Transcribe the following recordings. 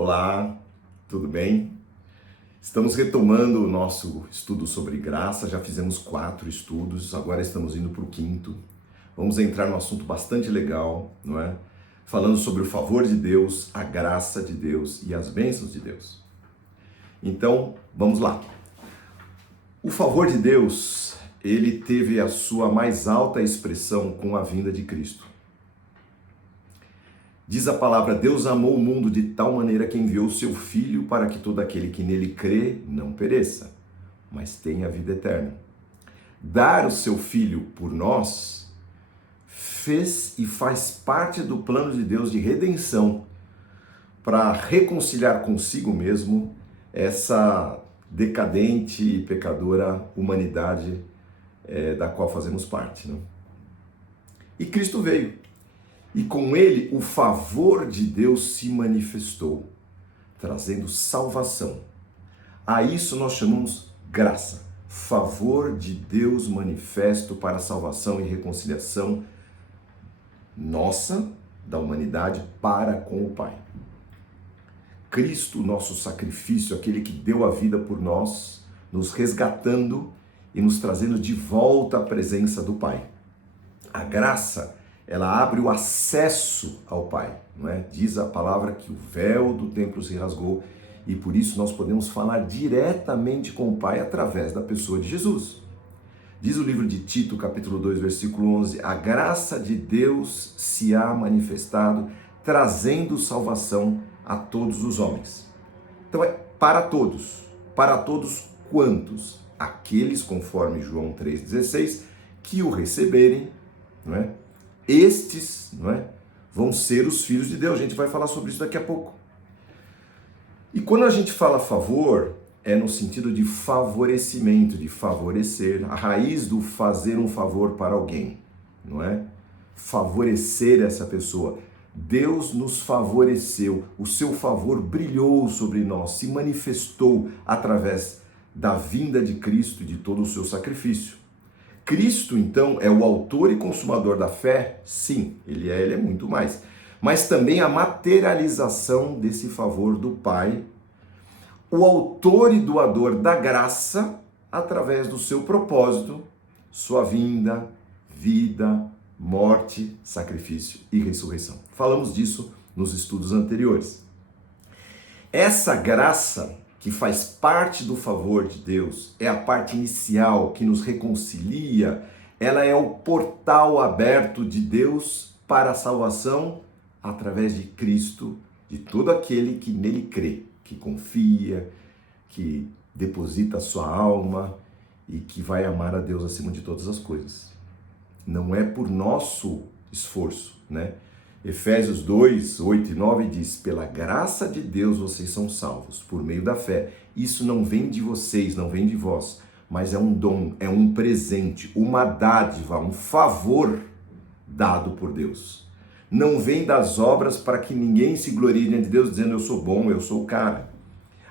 Olá, tudo bem? Estamos retomando o nosso estudo sobre graça, já fizemos 4 estudos, agora estamos indo para o 5º. Vamos entrar num assunto bastante legal, não é? Falando sobre o favor de Deus, a graça de Deus e as bênçãos de Deus. Então, vamos lá. O favor de Deus, ele teve a sua mais alta expressão com a vinda de Cristo. Diz a palavra, Deus amou o mundo de tal maneira que enviou o seu Filho para que todo aquele que nele crê não pereça, mas tenha a vida eterna. Dar o seu Filho por nós fez e faz parte do plano de Deus de redenção para reconciliar consigo mesmo essa decadente e pecadora humanidade da qual fazemos parte, né? E Cristo veio. E com ele o favor de Deus se manifestou, trazendo salvação. A isso nós chamamos graça. Favor de Deus manifesto para a salvação e reconciliação nossa, da humanidade, para com o Pai. Cristo, nosso sacrifício, aquele que deu a vida por nós, nos resgatando e nos trazendo de volta à presença do Pai. A graça, ela abre o acesso ao Pai, não é? Diz a palavra que o véu do templo se rasgou e por isso nós podemos falar diretamente com o Pai através da pessoa de Jesus. Diz o livro de Tito, capítulo 2, versículo 11, a graça de Deus se há manifestado, trazendo salvação a todos os homens. Então é para todos quantos? Aqueles, conforme João 3,16, que o receberem, não é? Estes, não é, vão ser os filhos de Deus. A gente vai falar sobre isso daqui a pouco. E quando a gente fala favor, é no sentido de favorecimento, de favorecer. A raiz do fazer um favor para alguém, não é? Favorecer essa pessoa. Deus nos favoreceu. O seu favor brilhou sobre nós, se manifestou através da vinda de Cristo e de todo o seu sacrifício. Cristo, então, é o autor e consumador da fé? Sim, ele é muito mais. Mas também a materialização desse favor do Pai, o autor e doador da graça, através do seu propósito, sua vinda, vida, morte, sacrifício e ressurreição. Falamos disso nos estudos anteriores. Essa graça que faz parte do favor de Deus, é a parte inicial que nos reconcilia, ela é o portal aberto de Deus para a salvação através de Cristo, de todo aquele que nele crê, que confia, que deposita a sua alma e que vai amar a Deus acima de todas as coisas. Não é por nosso esforço, né? Efésios 2, 8 e 9 diz, pela graça de Deus vocês são salvos, por meio da fé. Isso não vem de vocês, não vem de vós, mas é um dom, é um presente, uma dádiva, um favor dado por Deus. Não vem das obras para que ninguém se glorie diante de Deus dizendo eu sou bom, eu sou o cara.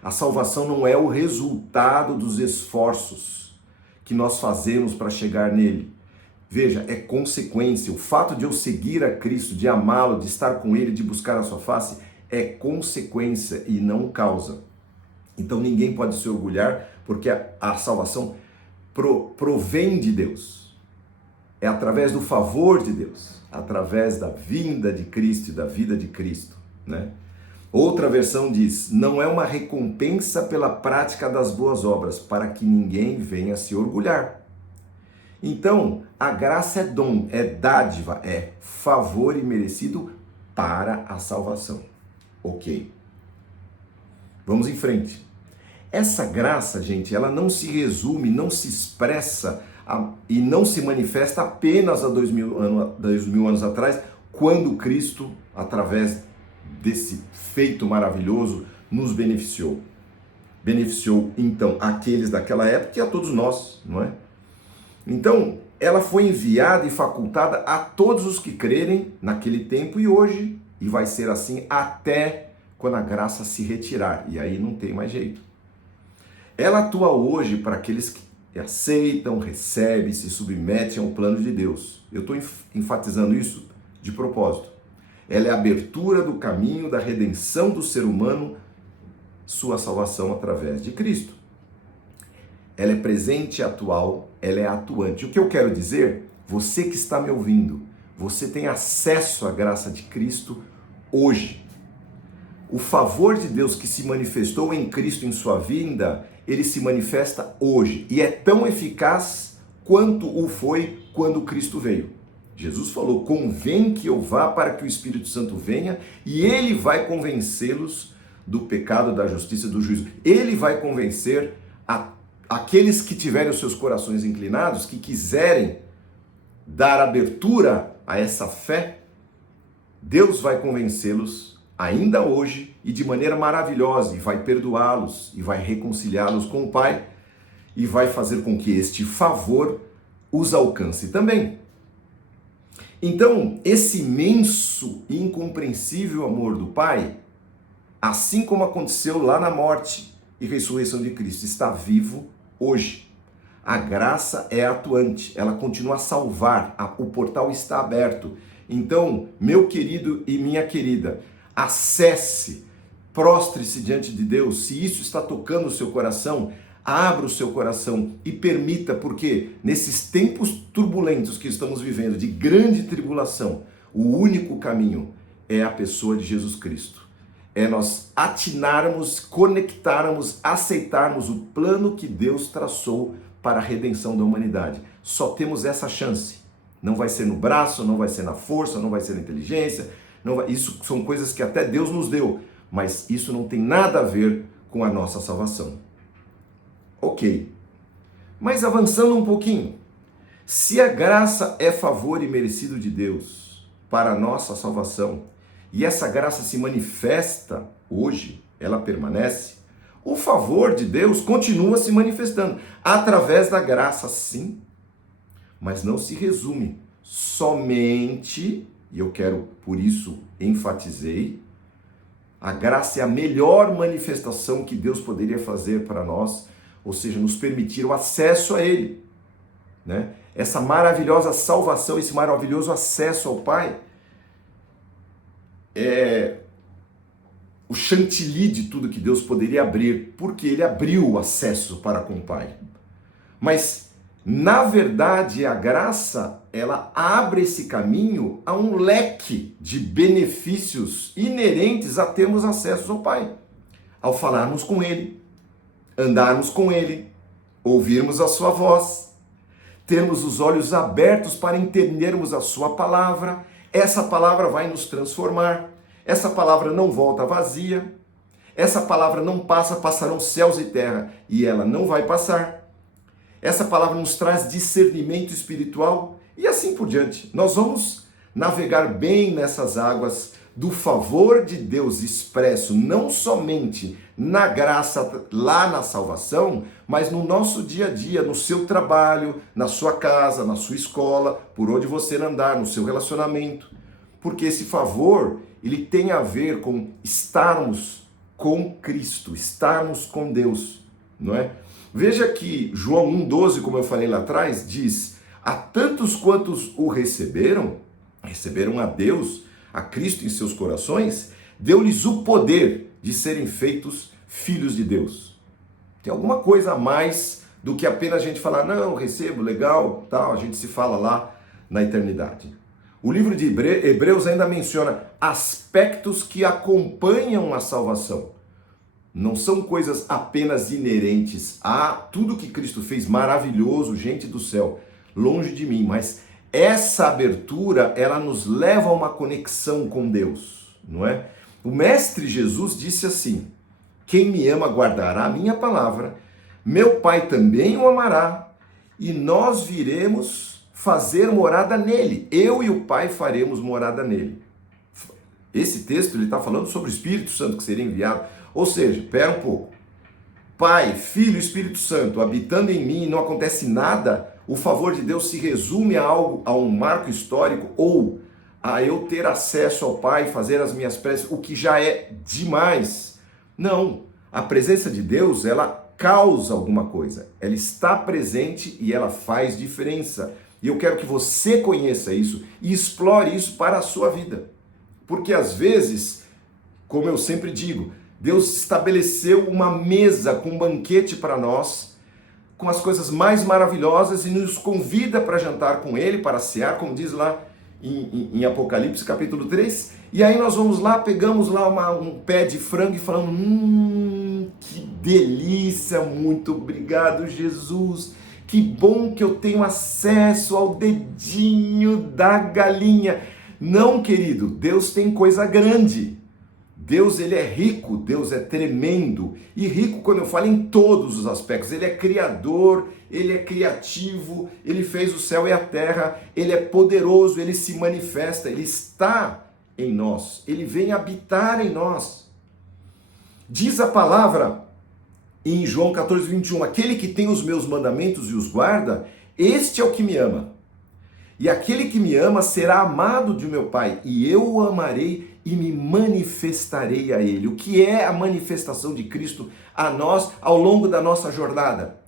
A salvação não é o resultado dos esforços que nós fazemos para chegar nele. Veja, é consequência. O fato de eu seguir a Cristo, de amá-lo, de estar com ele, de buscar a sua face, é consequência e não causa. Então ninguém pode se orgulhar, porque a salvação provém de Deus. É através do favor de Deus, através da vinda de Cristo e da vida de Cristo, né? Outra versão diz, não é uma recompensa pela prática das boas obras, para que ninguém venha se orgulhar. Então, a graça é dom, é dádiva, é favor imerecido para a salvação. Ok. Vamos em frente. Essa graça, gente, ela não se resume, não se expressa e não se manifesta apenas há 2000 anos atrás, quando Cristo, através desse feito maravilhoso, nos beneficiou. Beneficiou, então, aqueles daquela época e a todos nós, não é? Então, ela foi enviada e facultada a todos os que crerem naquele tempo e hoje, e vai ser assim até quando a graça se retirar, e aí não tem mais jeito. Ela atua hoje para aqueles que aceitam, recebem, se submetem ao plano de Deus. Eu estou enfatizando isso de propósito. Ela é a abertura do caminho da redenção do ser humano, sua salvação através de Cristo. Ela é presente e atual, ela é atuante. O que eu quero dizer, você que está me ouvindo, você tem acesso à graça de Cristo hoje. O favor de Deus que se manifestou em Cristo em sua vinda, ele se manifesta hoje e é tão eficaz quanto o foi quando Cristo veio. Jesus falou: convém que eu vá para que o Espírito Santo venha e ele vai convencê-los do pecado, da justiça e do juízo. Ele vai convencer aqueles que tiverem os seus corações inclinados, que quiserem dar abertura a essa fé. Deus vai convencê-los ainda hoje e de maneira maravilhosa, e vai perdoá-los, e vai reconciliá-los com o Pai, e vai fazer com que este favor os alcance também. Então, esse imenso e incompreensível amor do Pai, assim como aconteceu lá na morte e ressurreição de Cristo, está vivo hoje. A graça é atuante, ela continua a salvar, o portal está aberto. Então, meu querido e minha querida, acesse, prostre-se diante de Deus. Se isso está tocando o seu coração, abra o seu coração e permita, porque nesses tempos turbulentos que estamos vivendo, de grande tribulação, o único caminho é a pessoa de Jesus Cristo. É nós atinarmos, conectarmos, aceitarmos o plano que Deus traçou para a redenção da humanidade. Só temos essa chance. Não vai ser no braço, não vai ser na força, não vai ser na inteligência. Isso são coisas que até Deus nos deu, mas isso não tem nada a ver com a nossa salvação. Ok, mas avançando um pouquinho, se a graça é favor e merecido de Deus para a nossa salvação, e essa graça se manifesta hoje, ela permanece, o favor de Deus continua se manifestando através da graça, sim, mas não se resume somente, e eu quero, por isso, enfatizei, a graça é a melhor manifestação que Deus poderia fazer para nós, ou seja, nos permitir o acesso a Ele, né? Essa maravilhosa salvação, esse maravilhoso acesso ao Pai, é o chantilly de tudo que Deus poderia abrir, porque Ele abriu o acesso para com o Pai. Mas, na verdade, a graça, ela abre esse caminho a um leque de benefícios inerentes a termos acesso ao Pai, ao falarmos com Ele, andarmos com Ele, ouvirmos a sua voz, termos os olhos abertos para entendermos a sua palavra. Essa palavra vai nos transformar, essa palavra não volta vazia, essa palavra não passarão céus e terra, e ela não vai passar. Essa palavra nos traz discernimento espiritual e assim por diante. Nós vamos navegar bem nessas águas do favor de Deus expresso, não somente na graça, lá na salvação, mas no nosso dia a dia, no seu trabalho, na sua casa, na sua escola, por onde você andar, no seu relacionamento. Porque esse favor, ele tem a ver com estarmos com Cristo, estarmos com Deus, não é? Veja que João 1,12, como eu falei lá atrás, diz: a tantos quantos o receberam a Deus, a Cristo em seus corações, deu-lhes o poder de serem feitos filhos de Deus. Tem alguma coisa a mais do que apenas a gente falar, não, recebo, legal, tal, a gente se fala lá na eternidade. O livro de Hebreus ainda menciona aspectos que acompanham a salvação. Não são coisas apenas inerentes a tudo que Cristo fez maravilhoso, gente do céu, longe de mim, mas essa abertura, ela nos leva a uma conexão com Deus, não é? O Mestre Jesus disse assim: quem me ama guardará a minha palavra, meu Pai também o amará, e nós viremos fazer morada nele. Eu e o Pai faremos morada nele. Esse texto ele está falando sobre o Espírito Santo que seria enviado. Ou seja, espera um pouco. Pai, Filho e Espírito Santo habitando em mim e não acontece nada, o favor de Deus se resume a algo, a um marco histórico ou a eu ter acesso ao Pai, fazer as minhas preces, o que já é demais. Não, a presença de Deus, ela causa alguma coisa. Ela está presente e ela faz diferença. E eu quero que você conheça isso e explore isso para a sua vida. Porque às vezes, como eu sempre digo, Deus estabeleceu uma mesa com um banquete para nós, com as coisas mais maravilhosas, e nos convida para jantar com Ele, para cear, como diz lá em Apocalipse capítulo 3, e aí nós vamos lá, pegamos lá um pé de frango e falamos, que delícia, muito obrigado, Jesus, que bom que eu tenho acesso ao dedinho da galinha. Não, querido, Deus tem coisa grande. Deus, ele é rico, Deus é tremendo, e rico quando eu falo em todos os aspectos. Ele é criador, ele é criativo, ele fez o céu e a terra, ele é poderoso, ele se manifesta, ele está em nós, ele vem habitar em nós. Diz a palavra em João 14, 21, aquele que tem os meus mandamentos e os guarda, este é o que me ama. E aquele que me ama será amado de meu Pai, e eu o amarei e me manifestarei a ele. O que é a manifestação de Cristo a nós ao longo da nossa jornada?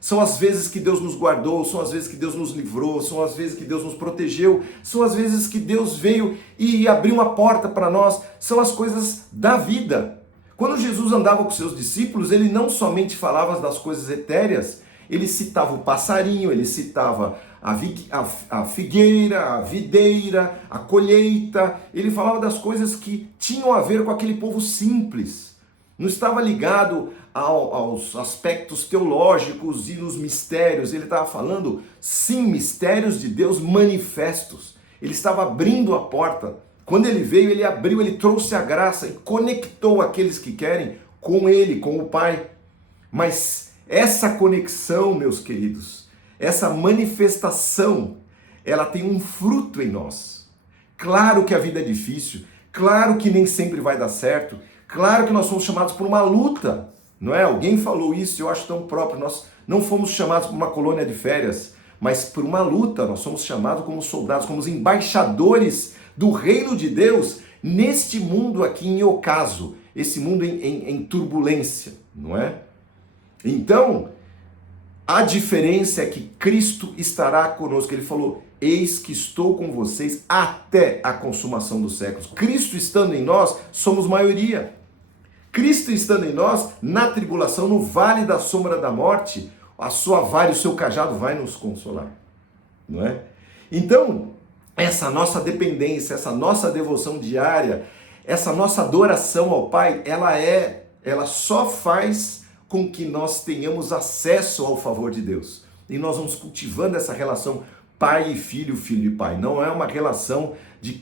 São as vezes que Deus nos guardou, são as vezes que Deus nos livrou, são as vezes que Deus nos protegeu, são as vezes que Deus veio e abriu uma porta para nós, são as coisas da vida. Quando Jesus andava com seus discípulos, ele não somente falava das coisas etéreas, ele citava o passarinho, ele citava a figueira, a videira, a colheita, ele falava das coisas que tinham a ver com aquele povo simples. Não estava ligado aos aspectos teológicos e nos mistérios, ele estava falando, sim, mistérios de Deus manifestos. Ele estava abrindo a porta. Quando ele veio, ele abriu, ele trouxe a graça e conectou aqueles que querem com ele, com o Pai. Mas essa conexão, meus queridos, essa manifestação, ela tem um fruto em nós. Claro que a vida é difícil, claro que nem sempre vai dar certo, claro que nós somos chamados por uma luta, não é? Alguém falou isso, eu acho tão próprio, nós não fomos chamados por uma colônia de férias, mas por uma luta, nós somos chamados como soldados, como embaixadores do reino de Deus neste mundo aqui em ocaso, esse mundo em turbulência, não é? Então, a diferença é que Cristo estará conosco. Ele falou, eis que estou com vocês até a consumação dos séculos. Cristo estando em nós, somos maioria. Cristo estando em nós, na tribulação, no vale da sombra da morte, a sua vara e o seu cajado vai nos consolar, não é? Então, essa nossa dependência, essa nossa devoção diária, essa nossa adoração ao Pai, ela só faz com que nós tenhamos acesso ao favor de Deus. E nós vamos cultivando essa relação pai e filho e pai. Não é uma relação de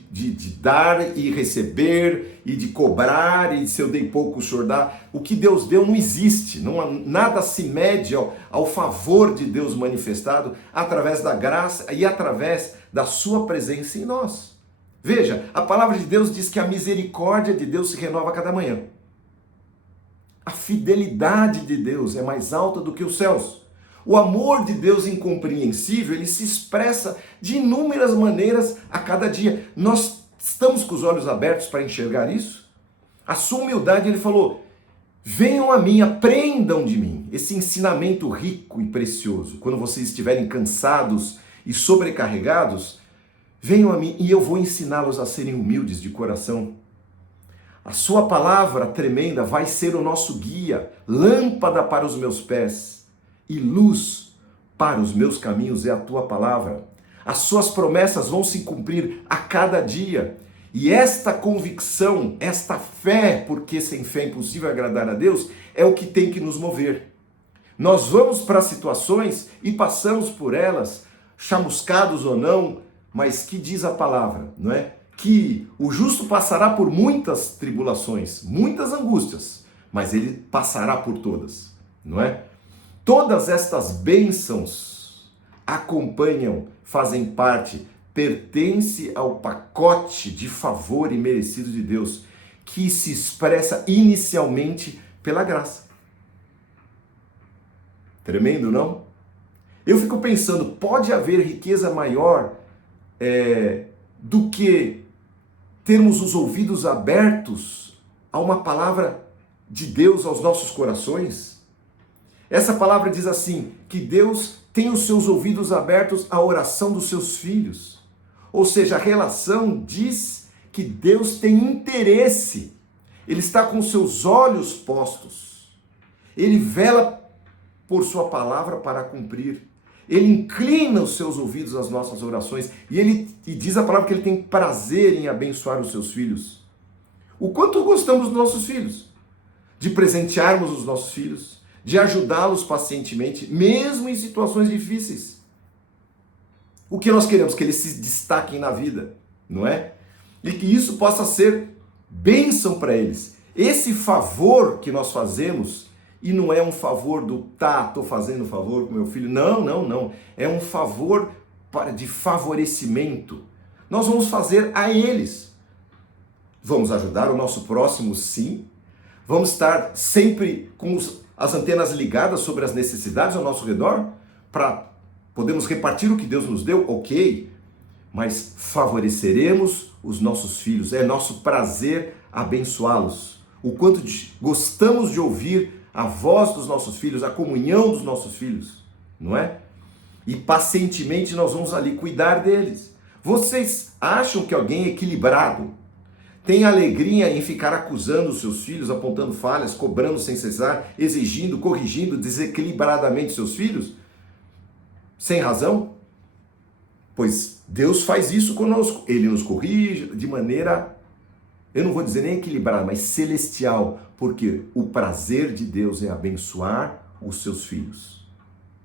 dar e receber, e de cobrar, e de se eu dei pouco, o senhor dá. O que Deus deu não existe. Nada se mede ao favor de Deus manifestado através da graça e através da sua presença em nós. Veja, a palavra de Deus diz que a misericórdia de Deus se renova a cada manhã. A fidelidade de Deus é mais alta do que os céus. O amor de Deus incompreensível, ele se expressa de inúmeras maneiras a cada dia. Nós estamos com os olhos abertos para enxergar isso? A sua humildade, ele falou, venham a mim, aprendam de mim. Esse ensinamento rico e precioso. Quando vocês estiverem cansados e sobrecarregados, venham a mim e eu vou ensiná-los a serem humildes de coração. A sua palavra tremenda vai ser o nosso guia, lâmpada para os meus pés e luz para os meus caminhos é a tua palavra. As suas promessas vão se cumprir a cada dia. E esta convicção, esta fé, porque sem fé é impossível agradar a Deus, é o que tem que nos mover. Nós vamos para situações e passamos por elas, chamuscados ou não, mas que diz a palavra, não é? Que o justo passará por muitas tribulações, muitas angústias, mas ele passará por todas, não é? Todas estas bênçãos acompanham, fazem parte, pertence ao pacote de favor imerecido de Deus, que se expressa inicialmente pela graça. Tremendo, não? Eu fico pensando, pode haver riqueza maior do que termos os ouvidos abertos a uma palavra de Deus aos nossos corações? Essa palavra diz assim, que Deus tem os seus ouvidos abertos à oração dos seus filhos. Ou seja, a relação diz que Deus tem interesse. Ele está com seus olhos postos. Ele vela por sua palavra para cumprir. Ele inclina os seus ouvidos às nossas orações e diz a palavra que ele tem prazer em abençoar os seus filhos. O quanto gostamos dos nossos filhos, de presentearmos os nossos filhos, de ajudá-los pacientemente, mesmo em situações difíceis. O que nós queremos? Que eles se destaquem na vida, não é? E que isso possa ser bênção para eles. Esse favor que nós fazemos, e não é um favor do estou fazendo favor com meu filho, não. É um favor de favorecimento. Nós vamos fazer a eles. Vamos ajudar o nosso próximo, sim. Vamos estar sempre com as antenas ligadas sobre as necessidades ao nosso redor, para podermos repartir o que Deus nos deu, ok. Mas favoreceremos os nossos filhos. É nosso prazer abençoá-los. O quanto gostamos de ouvir a voz dos nossos filhos, a comunhão dos nossos filhos, não é? E pacientemente nós vamos ali cuidar deles. Vocês acham que alguém equilibrado tem alegria em ficar acusando os seus filhos, apontando falhas, cobrando sem cessar, exigindo, corrigindo desequilibradamente seus filhos? Sem razão? Pois Deus faz isso conosco. Ele nos corrige de maneira, eu não vou dizer nem equilibrada, mas celestial. Porque o prazer de Deus é abençoar os seus filhos.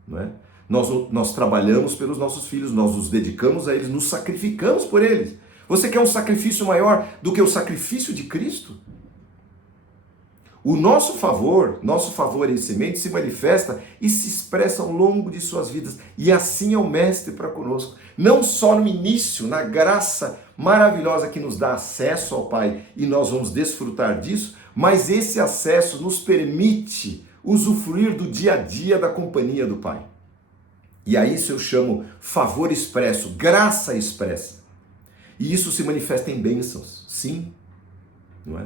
Não é? Nós trabalhamos pelos nossos filhos, nós nos dedicamos a eles, nos sacrificamos por eles. Você quer um sacrifício maior do que o sacrifício de Cristo? O nosso favorecimento se manifesta e se expressa ao longo de suas vidas. E assim é o Mestre para conosco. Não só no início, na graça maravilhosa que nos dá acesso ao Pai, e nós vamos desfrutar disso, mas esse acesso nos permite usufruir do dia a dia da companhia do Pai. E a isso eu chamo favor expresso, graça expressa. E isso se manifesta em bênçãos, sim, não é?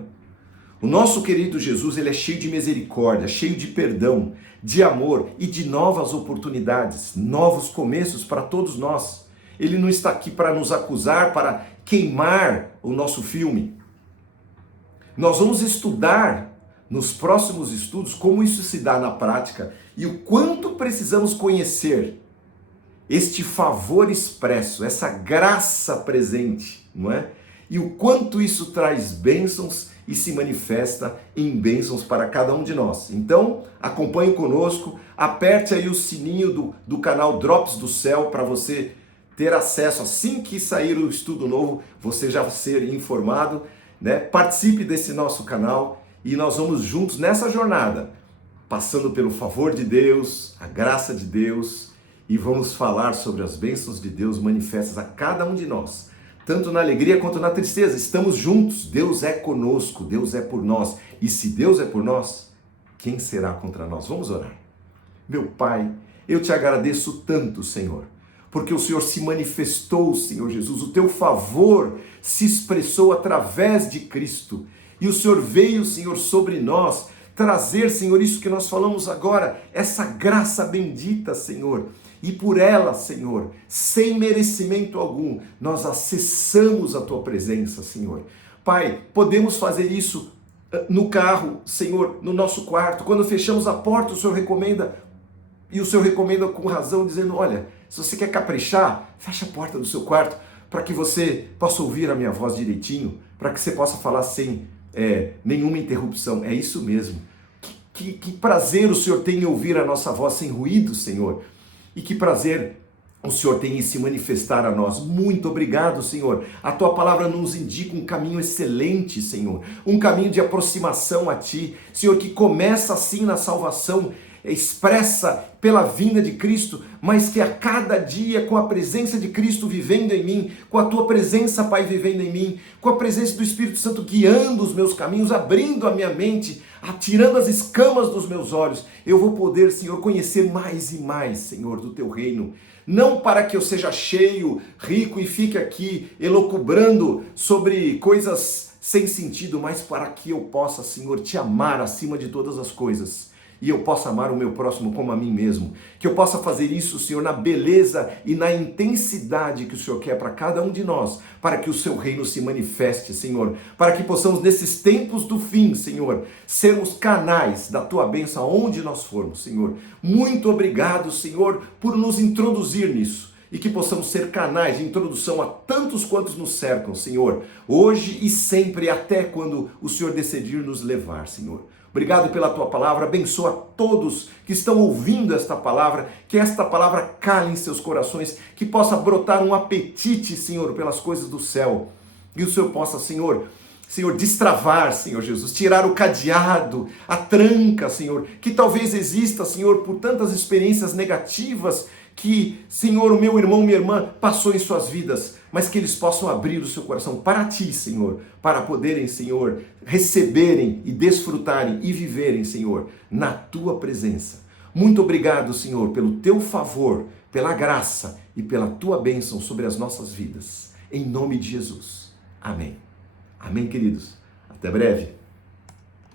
O nosso querido Jesus, ele é cheio de misericórdia, cheio de perdão, de amor e de novas oportunidades, novos começos para todos nós. Ele não está aqui para nos acusar, para queimar o nosso filme. Nós vamos estudar nos próximos estudos como isso se dá na prática e o quanto precisamos conhecer este favor expresso, essa graça presente, não é? E o quanto isso traz bênçãos e se manifesta em bênçãos para cada um de nós. Então, acompanhe conosco, aperte aí o sininho do canal Drops do Céu para você ter acesso, assim que sair o estudo novo, você já ser informado, né? Participe desse nosso canal e nós vamos juntos nessa jornada, passando pelo favor de Deus, a graça de Deus, e vamos falar sobre as bênçãos de Deus manifestas a cada um de nós, tanto na alegria quanto na tristeza. Estamos juntos, Deus é conosco, Deus é por nós, e se Deus é por nós, quem será contra nós? Vamos orar. Meu Pai, eu te agradeço tanto, Senhor, porque o Senhor se manifestou, Senhor Jesus, o teu favor se expressou através de Cristo, e o Senhor veio, Senhor, sobre nós, trazer, Senhor, isso que nós falamos agora, essa graça bendita, Senhor, e por ela, Senhor, sem merecimento algum, nós acessamos a tua presença, Senhor. Pai, podemos fazer isso no carro, Senhor, no nosso quarto, quando fechamos a porta, o Senhor recomenda, e o Senhor recomenda com razão, dizendo, olha, se você quer caprichar, fecha a porta do seu quarto, para que você possa ouvir a minha voz direitinho, para que você possa falar sem nenhuma interrupção. É isso mesmo. Que prazer o Senhor tem em ouvir a nossa voz sem ruído, Senhor. E que prazer o Senhor tem em se manifestar a nós. Muito obrigado, Senhor. A tua palavra nos indica um caminho excelente, Senhor. Um caminho de aproximação a ti. Senhor, que começa assim na salvação, expressa pela vinda de Cristo, mas que a cada dia, com a presença de Cristo vivendo em mim, com a tua presença, Pai, vivendo em mim, com a presença do Espírito Santo guiando os meus caminhos, abrindo a minha mente, atirando as escamas dos meus olhos, eu vou poder, Senhor, conhecer mais e mais, Senhor, do teu reino. Não para que eu seja cheio, rico e fique aqui elucubrando sobre coisas sem sentido, mas para que eu possa, Senhor, te amar acima de todas as coisas e eu possa amar o meu próximo como a mim mesmo. Que eu possa fazer isso, Senhor, na beleza e na intensidade que o Senhor quer para cada um de nós, para que o seu reino se manifeste, Senhor, para que possamos, nesses tempos do fim, Senhor, sermos canais da tua bênção aonde nós formos, Senhor. Muito obrigado, Senhor, por nos introduzir nisso. E que possamos ser canais de introdução a tantos quantos nos cercam, Senhor, hoje e sempre, até quando o Senhor decidir nos levar, Senhor. Obrigado pela tua palavra, abençoa todos que estão ouvindo esta palavra, que esta palavra cale em seus corações, que possa brotar um apetite, Senhor, pelas coisas do céu. E o Senhor possa, Senhor, destravar, Senhor Jesus, tirar o cadeado, a tranca, Senhor, que talvez exista, Senhor, por tantas experiências negativas que, Senhor, o meu irmão, minha irmã passou em suas vidas, mas que eles possam abrir o seu coração para Ti, Senhor, para poderem, Senhor, receberem e desfrutarem e viverem, Senhor, na Tua presença. Muito obrigado, Senhor, pelo Teu favor, pela graça e pela Tua bênção sobre as nossas vidas. Em nome de Jesus. Amém. Amém, queridos. Até breve.